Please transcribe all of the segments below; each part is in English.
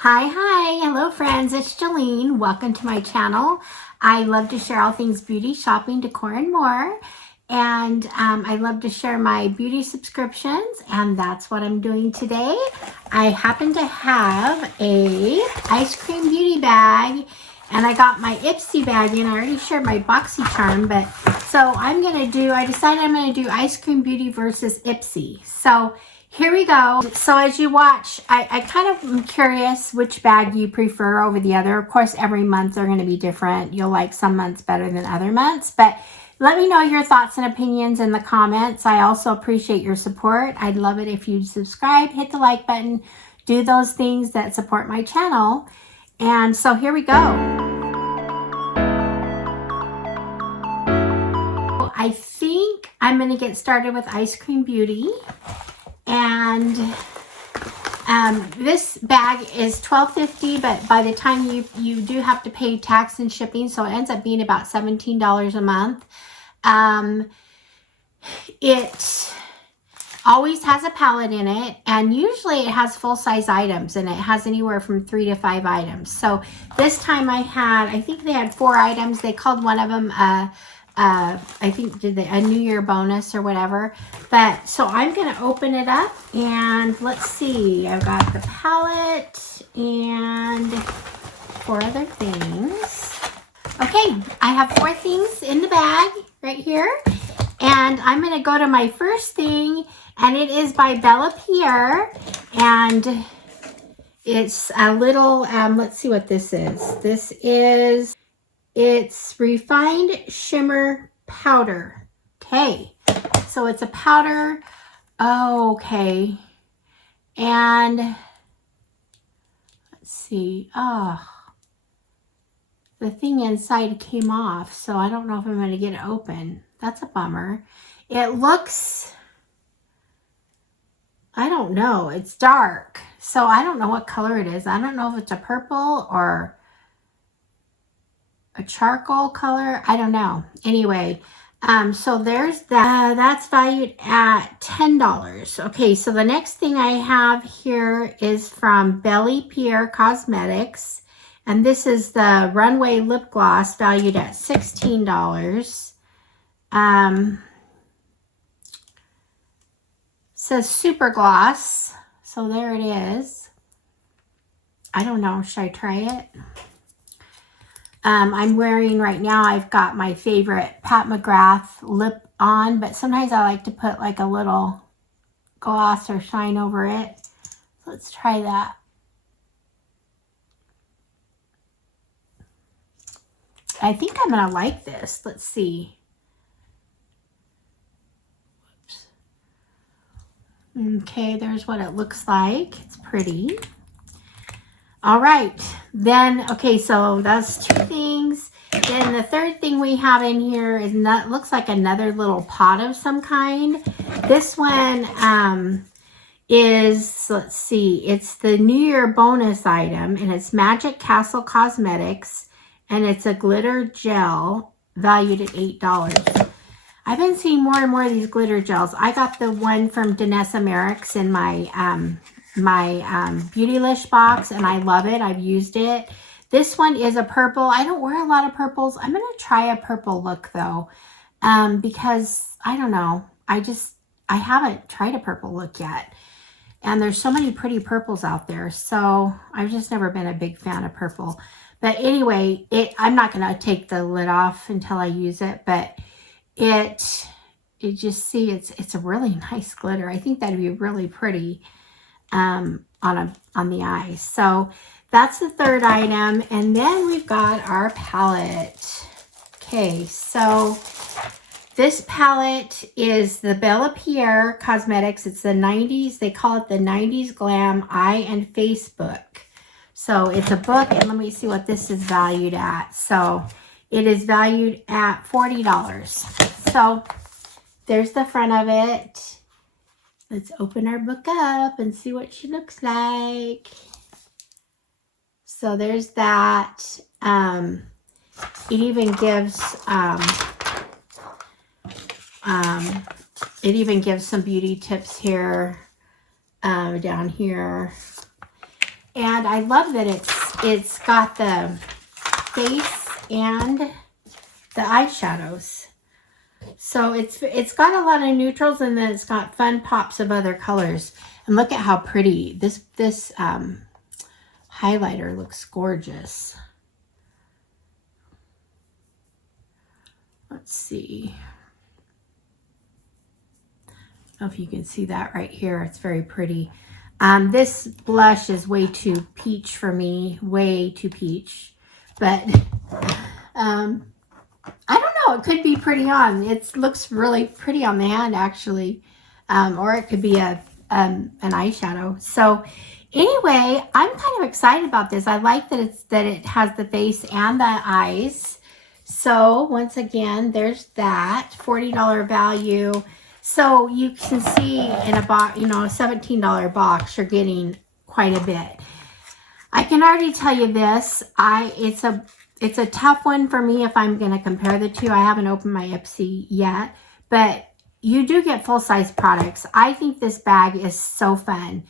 Hi, hello friends, it's Jolene. Welcome to my channel. I love to share all things beauty, shopping, decor, and more. And I love to share my beauty subscriptions, and that's what I'm doing today. I happen to have a ice cream beauty bag, and I got my Ipsy bag in. I already shared my boxycharm, but so I decided I'm going to do ice cream beauty versus Ipsy. So here we go. So as you watch, I kind of am curious which bag you prefer over the other. Of course, every month they're going to be different. You'll like some months better than other months, but let me know your thoughts and opinions in the comments. I also appreciate your support. I'd love it if you'd subscribe, hit the like button, do those things that support my channel. And so here we go. I think I'm going to get started with Ice Cream Beauty. And this bag is $12.50, but by the time you do have to pay tax and shipping, so it ends up being about $17 a month. It always has a palette in it, and usually it has full-size items, and it has anywhere from 3 to 5 items. So this time I think they had 4 items. They called one of them I think a New Year bonus or whatever. But so I'm going to open it up, and let's see. I've got the palette and 4 other things. Okay, I have 4 things in the bag right here. And I'm going to go to my first thing, and it is by Bella Pierre. And it's a little, let's see what this is. It's Refined Shimmer Powder. Okay, so it's a powder. Oh, okay. And let's see. Oh, the thing inside came off, so I don't know if I'm going to get it open. That's a bummer. It looks, I don't know. It's dark, so I don't know what color it is. I don't know if it's a purple or a charcoal color. I don't know. Anyway, so there's that. That's valued at $10. Okay, so the next thing I have here is from Bella Pierre Cosmetics, and this is the Runway Lip Gloss valued at $16. Says Super Gloss, so there it is. I don't know. Should I try it? I'm wearing right now, I've got my favorite Pat McGrath lip on, but sometimes I like to put like a little gloss or shine over it. So let's try that. I think I'm going to like this. Let's see. Oops. Okay, there's what it looks like. It's pretty. All right, then, okay, so that's 2 things. Then the third thing we have in here is looks like another little pot of some kind. This one is, let's see, it's the New Year bonus item, and it's Magic Castle Cosmetics, and it's a glitter gel valued at $8. I've been seeing more and more of these glitter gels. I got the one from Danessa Merrick's in my Beautylish box, and I love it. I've used it. This one is a purple. I don't wear a lot of purples. I'm going to try a purple look though, because I don't know. I haven't tried a purple look yet, and there's so many pretty purples out there. So I've just never been a big fan of purple. But anyway, I'm not going to take the lid off until I use it, but it's a really nice glitter. I think that'd be really pretty on the eyes. So that's the third item, and then we've got our palette. Okay, so this palette is the Bella Pierre Cosmetics. It's the 90s. They call it the 90s Glam Eye and Face Book. So it's a book, and let me see what this is valued at. So it is valued at $40. So there's the front of it. Let's open our book up and see what she looks like. So there's that. It even gives some beauty tips here, down here. And I love that it's got the face and the eyeshadows. So it's got a lot of neutrals, and then it's got fun pops of other colors. And look at how pretty this highlighter looks. Gorgeous. Let's see. I don't know if you can see that right here. It's very pretty. This blush is way too peach for me. Way too peach. But I don't know. It could be pretty on. It looks really pretty on the hand, actually. Or it could be an eyeshadow. So anyway, I'm kind of excited about this. I like that it has the face and the eyes. So once again, there's that $40 value. So you can see in a box, you know, a $17 box, you're getting quite a bit. I can already tell you this. It's a tough one for me if I'm going to compare the two. I haven't opened my Ipsy yet, but you do get full-size products. I think this bag is so fun.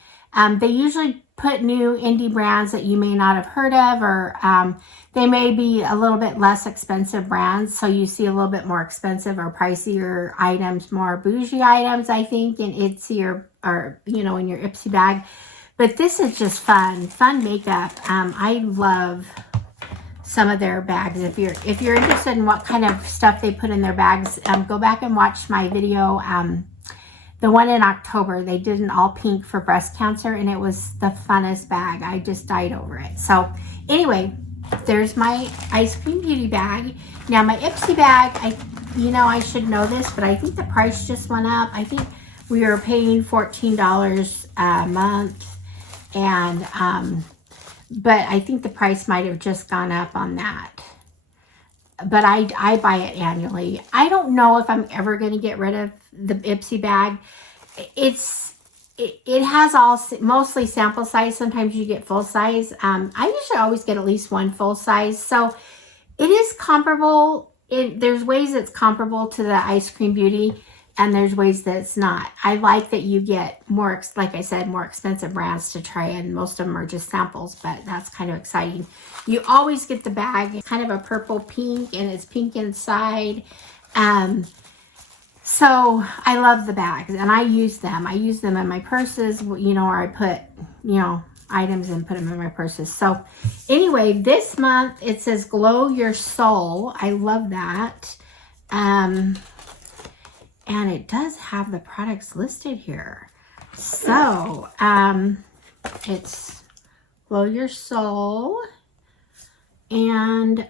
They usually put new indie brands that you may not have heard of, or they may be a little bit less expensive brands. So you see a little bit more expensive or pricier items, more bougie items, I think, in Ipsy or you know, in your Ipsy bag. But this is just fun makeup. I love some of their bags. If you're interested in what kind of stuff they put in their bags, go back and watch my video. The one in October, they did an all pink for breast cancer, and it was the funnest bag. I just died over it. So anyway, there's my Ice Cream Beauty bag. Now my Ipsy bag, I should know this, but I think the price just went up. I think we were paying $14 a month, and but I think the price might have just gone up on that. But I buy it annually. I don't know if I'm ever going to get rid of the Ipsy bag. It has mostly sample size. Sometimes you get full size. I usually always get at least one full size. So it is comparable. There's ways it's comparable to the Ice Cream Beauty, and there's ways that it's not. I like that you get more, like I said, more expensive brands to try, and most of them are just samples, but that's kind of exciting. You always get the bag. It's kind of a purple pink, and it's pink inside. So I love the bags, and I use them. I use them in my purses, you know, or I put, you know, items and put them in my purses. So anyway, this month it says Glow Your Soul. I love that. And it does have the products listed here. So, it's Glow Your Soul. And,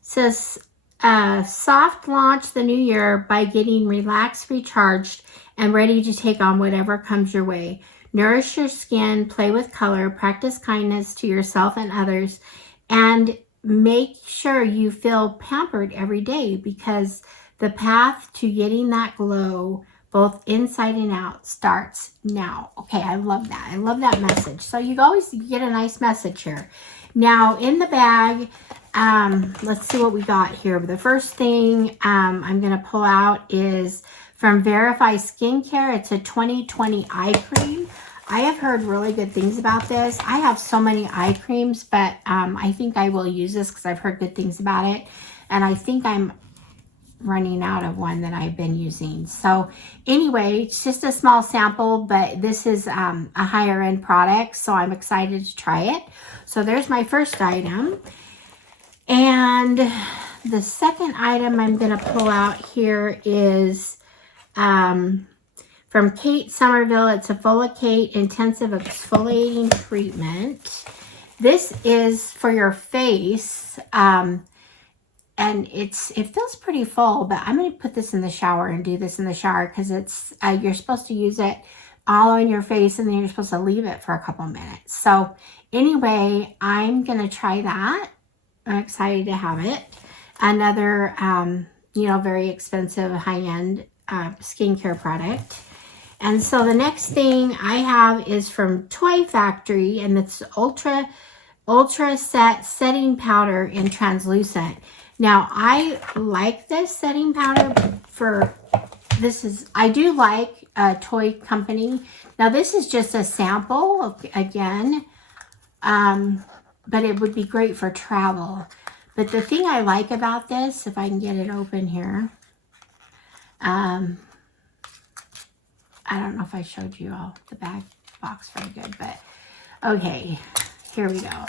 says, soft launch the new year by getting relaxed, recharged, and ready to take on whatever comes your way. Nourish your skin, play with color, practice kindness to yourself and others, and make sure you feel pampered every day, because the path to getting that glow, both inside and out, starts now. Okay, I love that. I love that message. So you always get a nice message here. Now in the bag, let's see what we got here. The first thing I'm going to pull out is from Verify Skincare. It's a 2020 eye cream. I have heard really good things about this. I have so many eye creams, but I think I will use this because I've heard good things about it. And I think I'm running out of one that I've been using. So anyway, it's just a small sample, but this is a higher end product, so I'm excited to try it. So there's my first item. And the second item I'm going to pull out here is from Kate Somerville. It's a Follicate Intensive Exfoliating Treatment. This is for your face, and it feels pretty full, but I'm going to put this in the shower and do this in the shower, because it's you're supposed to use it all on your face, and then you're supposed to leave it for a couple minutes. So anyway, I'm going to try that. I'm excited to have it. Another, very expensive high-end skincare product. And so the next thing I have is from Toy Factory, and it's Ultra Set Setting Powder in Translucent. Now, I like this setting powder I do like toy company. Now this is just a sample again, but it would be great for travel. But the thing I like about this, if I can get it open here, I don't know if I showed you all the bag box very good, but okay, here we go.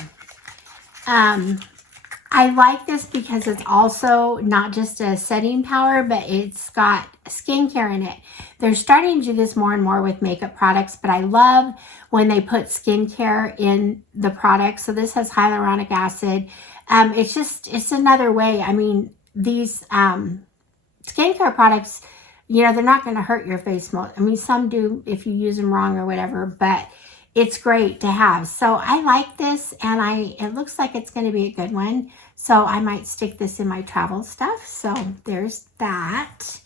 I like this because it's also not just a setting powder, but it's got skincare in it. They're starting to do this more and more with makeup products, but I love when they put skincare in the product. So this has hyaluronic acid. It's another way. I mean, these skincare products, you know, they're not going to hurt your face. I mean, some do if you use them wrong or whatever, but it's great to have. So I like this, and it looks like it's going to be a good one. So I might stick this in my travel stuff. So there's that.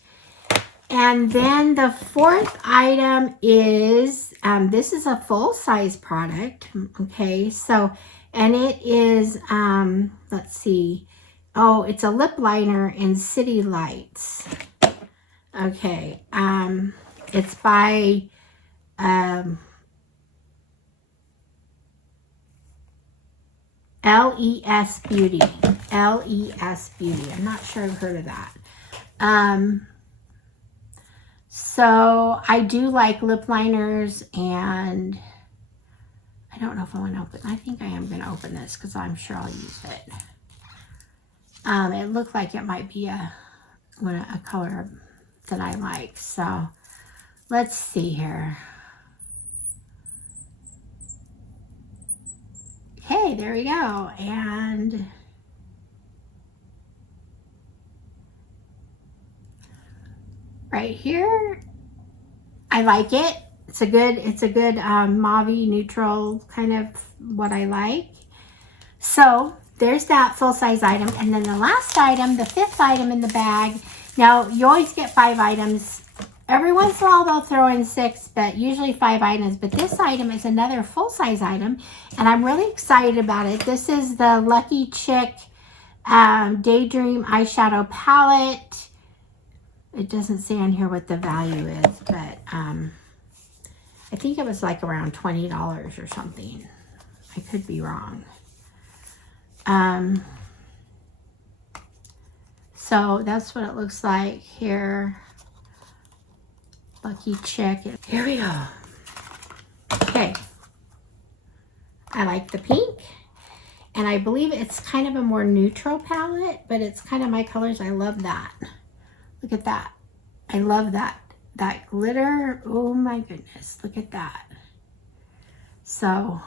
And then the fourth item is, this is a full-size product. Okay, so, and it is, let's see. Oh, it's a lip liner in City Lights. Okay, it's by, LES Beauty. LES Beauty. I'm not sure I've heard of that. So I do like lip liners, and I don't know if I want to open. I think I am going to open this because I'm sure I'll use it. It looked like it might be a color that I like. So let's see here. Okay, there we go. And right here, I like it. It's a good mauve neutral, kind of what I like. So there's that full-size item. And then the last item, the fifth item in the bag. Now, you always get 5 items. Every once in a while, they'll throw in 6, but usually 5 items. But this item is another full-size item, and I'm really excited about it. This is the Lucky Chick Daydream Eyeshadow Palette. It doesn't say on here what the value is, but I think it was like around $20 or something. I could be wrong. So that's what it looks like here. Lucky Chick. Here we go. Okay. I like the pink. And I believe it's kind of a more neutral palette, but it's kind of my colors. I love that. Look at that. I love that. That glitter. Oh my goodness. Look at that. So,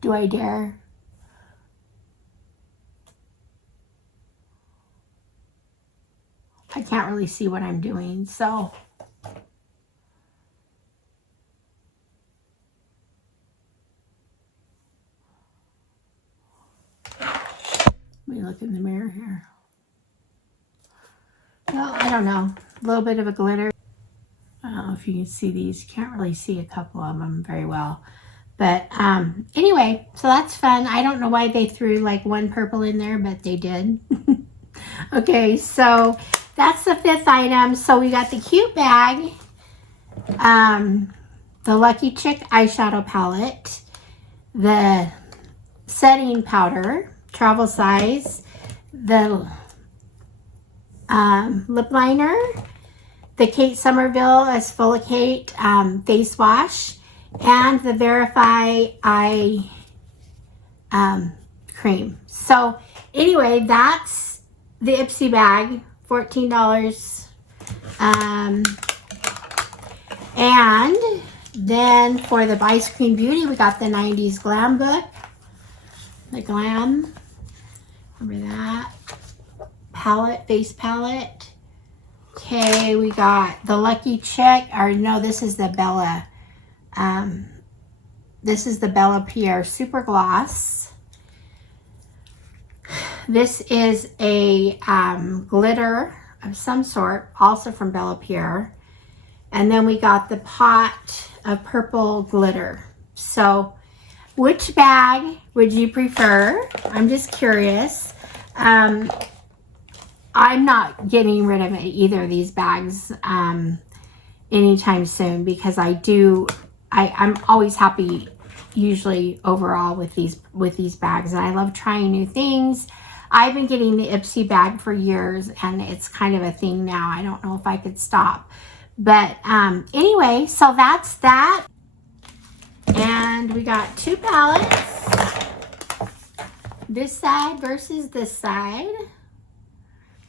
do I dare? I can't really see what I'm doing, so. Let me look in the mirror here. Well, I don't know. A little bit of a glitter. I don't know if you can see these. Can't really see a couple of them very well. But anyway, so that's fun. I don't know why they threw like one purple in there, but they did. Okay, so that's the fifth item. So we got the cute bag, the Lucky Chick eyeshadow palette, the setting powder, travel size, the lip liner, the Kate Somerville Exfoliate face wash, and the Verify eye cream. So anyway, that's the Ipsy bag, $14. And then for the Eyescream Beauty, we got the 90s Glam book. The Glam. Remember that? Palette, face palette. Okay, we got the Lucky Chick. Or no, this is the Bella. This is the Bella Pierre Super Gloss. This is a glitter of some sort, also from Bella Pierre. And then we got the pot of purple glitter. So, which bag would you prefer? I'm just curious. I'm not getting rid of either of these bags. anytime soon, because I'm always happy usually overall with these bags, and I love trying new things. I've been getting the Ipsy bag for years, and it's kind of a thing now. I don't know if I could stop. But anyway, so that's that. And we got 2 palettes. This side versus this side.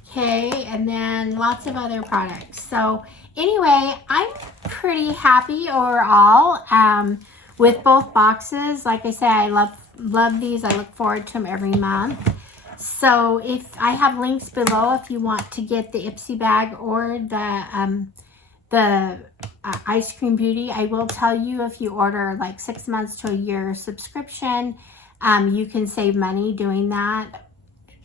Okay, and then lots of other products. So anyway, I'm pretty happy overall with both boxes. Like I say, I love these. I look forward to them every month. So if I have links below if you want to get the Ipsy bag or the Ice Cream Beauty. I will tell you, if you order like 6 months to a year subscription, you can save money doing that.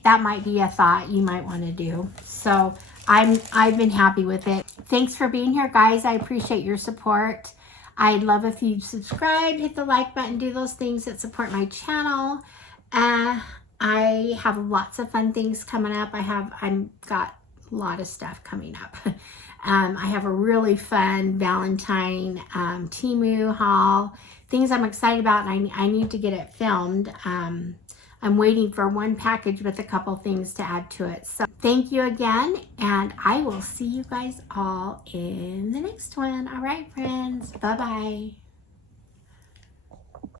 That might be a thought you might want to do. So I've been happy with it. Thanks for being here, guys. I appreciate your support. I'd love if you subscribe, hit the like button, do those things that support my channel. I have lots of fun things coming up. I've got a lot of stuff coming up. I have a really fun Valentine Temu haul, things I'm excited about, and I need to get it filmed. I'm waiting for one package with a couple things to add to it. So thank you again, and I will see you guys all in the next one. All right, friends. Bye-bye.